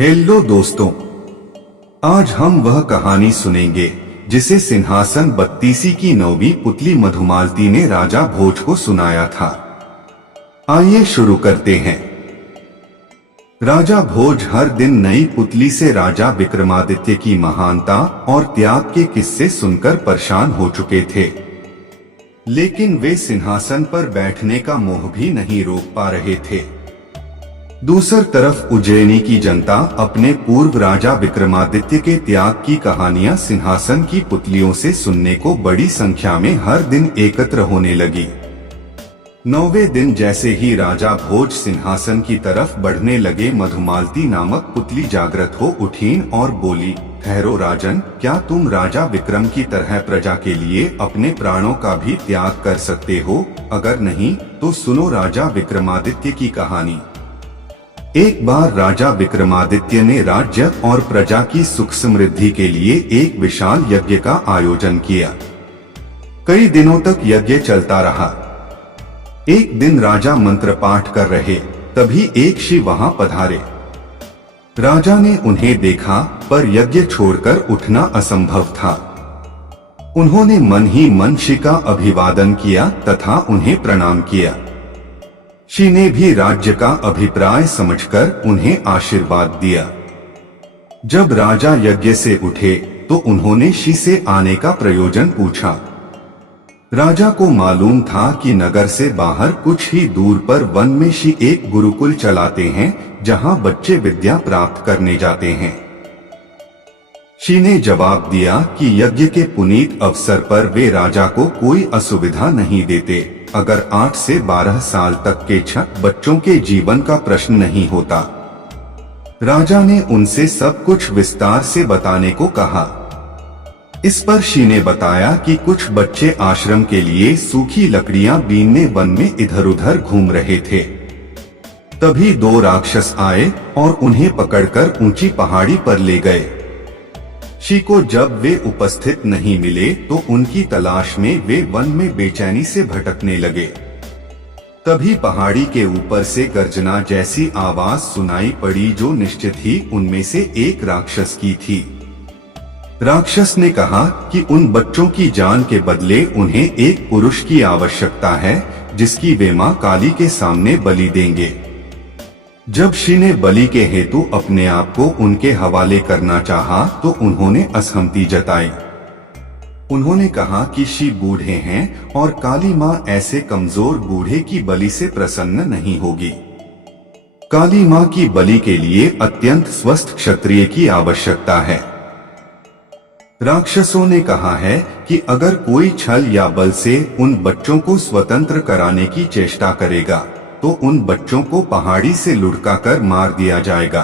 Hello दोस्तों, आज हम वह कहानी सुनेंगे जिसे सिंहासन बत्तीसी की 9वीं पुतली मधुमालती ने राजा भोज को सुनाया था। आइए शुरू करते हैं। राजा भोज हर दिन नई पुतली से राजा विक्रमादित्य की महानता और त्याग के किस्से सुनकर परेशान हो चुके थे, लेकिन वे सिंहासन पर बैठने का मोह भी नहीं रोक पा रहे थे। दूसरी तरफ उज्जैनी की जनता अपने पूर्व राजा विक्रमादित्य के त्याग की कहानियां सिंहासन की पुतलियों से सुनने को बड़ी संख्या में हर दिन एकत्र होने लगी। 9वें दिन जैसे ही राजा भोज सिंहासन की तरफ बढ़ने लगे, मधुमालती नामक पुतली जागृत हो उठी और बोली, ठहरो राजन, क्या तुम राजा विक्रम की तरह प्रजा के लिए अपने प्राणों का भी त्याग कर सकते हो? अगर नहीं तो सुनो राजा विक्रमादित्य की कहानी। एक बार राजा विक्रमादित्य ने राज्य और प्रजा की सुख समृद्धि के लिए एक विशाल यज्ञ का आयोजन किया। कई दिनों तक यज्ञ चलता रहा। एक दिन राजा मंत्र पाठ कर रहे, तभी एक शिव वहां पधारे। राजा ने उन्हें देखा, पर यज्ञ छोड़कर उठना असंभव था। उन्होंने मन ही मन शिव का अभिवादन किया तथा उन्हें प्रणाम किया। शिव ने भी राज्य का अभिप्राय समझकर उन्हें आशीर्वाद दिया। जब राजा यज्ञ से उठे तो उन्होंने शिव से आने का प्रयोजन पूछा। राजा को मालूम था कि नगर से बाहर कुछ ही दूर पर वन में शिव एक गुरुकुल चलाते हैं, जहां बच्चे विद्या प्राप्त करने जाते हैं। शिव ने जवाब दिया कि यज्ञ के पुनीत अवसर पर वे राजा को कोई असुविधा नहीं देते, अगर 8 से 12 साल तक के बच्चों के जीवन का प्रश्न नहीं होता। राजा ने उनसे सब कुछ विस्तार से बताने को कहा। इस पर शिव ने बताया कि कुछ बच्चे आश्रम के लिए सूखी लकड़ियां बीनने वन में इधर उधर घूम रहे थे। तभी 2 राक्षस आए और उन्हें पकड़कर ऊंची पहाड़ी पर ले गए। शिव को जब वे उपस्थित नहीं मिले तो उनकी तलाश में वे वन में बेचैनी से भटकने लगे। तभी पहाड़ी के ऊपर से गर्जना जैसी आवाज सुनाई पड़ी, जो निश्चित ही उनमें से एक राक्षस की थी। राक्षस ने कहा कि उन बच्चों की जान के बदले उन्हें एक पुरुष की आवश्यकता है, जिसकी वे मां काली के सामने बलि देंगे। जब शिव ने बलि के हेतु अपने आप को उनके हवाले करना चाहा तो उन्होंने असहमति जताई। उन्होंने कहा कि शिव बूढ़े हैं और काली मां ऐसे कमजोर बूढ़े की बलि से प्रसन्न नहीं होगी। काली मां की बलि के लिए अत्यंत स्वस्थ क्षत्रिय की आवश्यकता है। राक्षसों ने कहा है कि अगर कोई छल या बल से उन बच्चों को स्वतंत्र कराने की चेष्टा करेगा तो उन बच्चों को पहाड़ी से लुढ़काकर मार दिया जाएगा।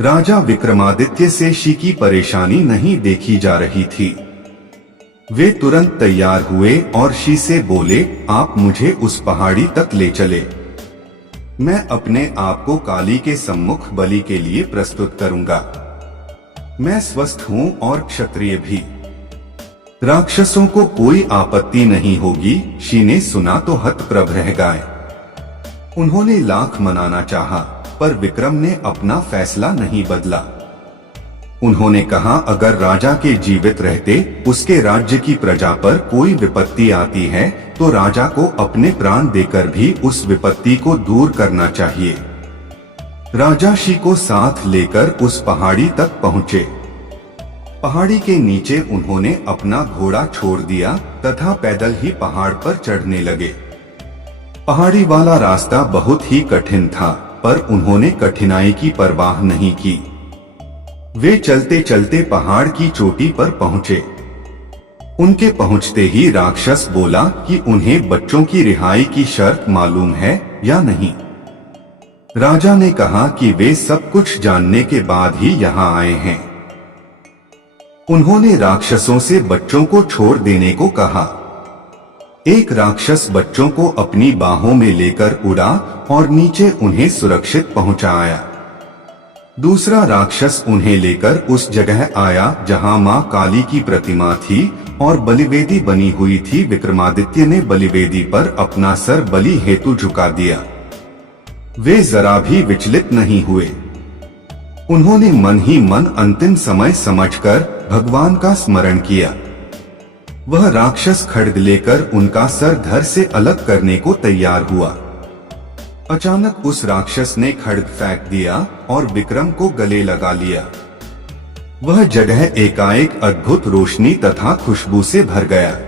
राजा विक्रमादित्य से शिव की परेशानी नहीं देखी जा रही थी। वे तुरंत तैयार हुए और शिव से बोले, आप मुझे उस पहाड़ी तक ले चले। मैं अपने आप को काली के सम्मुख बलि के लिए प्रस्तुत करूंगा। मैं स्वस्थ हूं और क्षत्रिय भी। राक्षसों को कोई आपत्ति नहीं होगी। शिव ने सुना तो हतप्रभ रह गए। उन्होंने लाख मनाना चाहा, पर विक्रम ने अपना फैसला नहीं बदला। उन्होंने कहा, अगर राजा के जीवित रहते उसके राज्य की प्रजा पर कोई विपत्ति आती है तो राजा को अपने प्राण देकर भी उस विपत्ति को दूर करना चाहिए। राजा शिव को साथ लेकर उस पहाड़ी तक पहुँचे। पहाड़ी के नीचे उन्होंने अपना घोड़ा छोड़ दिया तथा पैदल ही पहाड़ पर चढ़ने लगे। पहाड़ी वाला रास्ता बहुत ही कठिन था, पर उन्होंने कठिनाई की परवाह नहीं की। वे चलते चलते पहाड़ की चोटी पर पहुंचे। उनके पहुंचते ही राक्षस बोला कि उन्हें बच्चों की रिहाई की शर्त मालूम है या नहीं। राजा ने कहा कि वे सब कुछ जानने के बाद ही यहाँ आए हैं। उन्होंने राक्षसों से बच्चों को छोड़ देने को कहा। एक राक्षस बच्चों को अपनी बाहों में लेकर उड़ा और नीचे उन्हें सुरक्षित पहुंचाया। दूसरा राक्षस उन्हें लेकर उस जगह आया जहां मां काली की प्रतिमा थी और बलिवेदी बनी हुई थी। विक्रमादित्य ने बलिवेदी पर अपना सर बलि हेतु झुका दिया। वे जरा भी विचलित नहीं हुए। उन्होंने मन ही मन अंतिम समय समझकर भगवान का स्मरण किया। वह राक्षस खड्ग लेकर उनका सर धड़ से अलग करने को तैयार हुआ। अचानक उस राक्षस ने खड्ग फेंक दिया और विक्रम को गले लगा लिया। वह जगह एकाएक अद्भुत रोशनी तथा खुशबू से भर गया।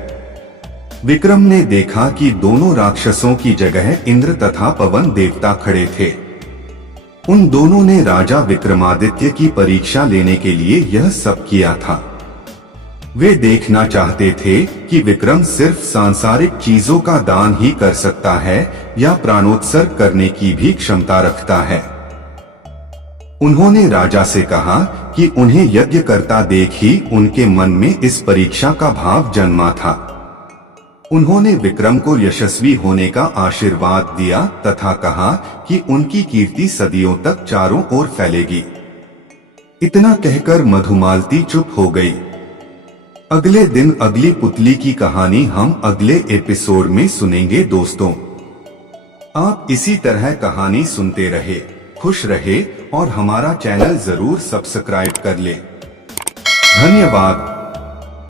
विक्रम ने देखा कि दोनों राक्षसों की जगह इंद्र तथा पवन देवता खड़े थे। उन दोनों ने राजा विक्रमादित्य की परीक्षा लेने के लिए यह सब किया था। वे देखना चाहते थे कि विक्रम सिर्फ सांसारिक चीजों का दान ही कर सकता है या प्राणोत्सर्ग करने की भी क्षमता रखता है। उन्होंने राजा से कहा कि उन्हें यज्ञ करता देख ही उनके मन में इस परीक्षा का भाव जन्मा था। उन्होंने विक्रम को यशस्वी होने का आशीर्वाद दिया तथा कहा कि उनकी कीर्ति सदियों तक चारों ओर फैलेगी। इतना कहकर मधुमालती चुप हो गई। अगले दिन अगली पुतली की कहानी हम अगले एपिसोड में सुनेंगे दोस्तों। आप इसी तरह कहानी सुनते रहे, खुश रहे और हमारा चैनल जरूर सब्सक्राइब कर ले। धन्यवाद।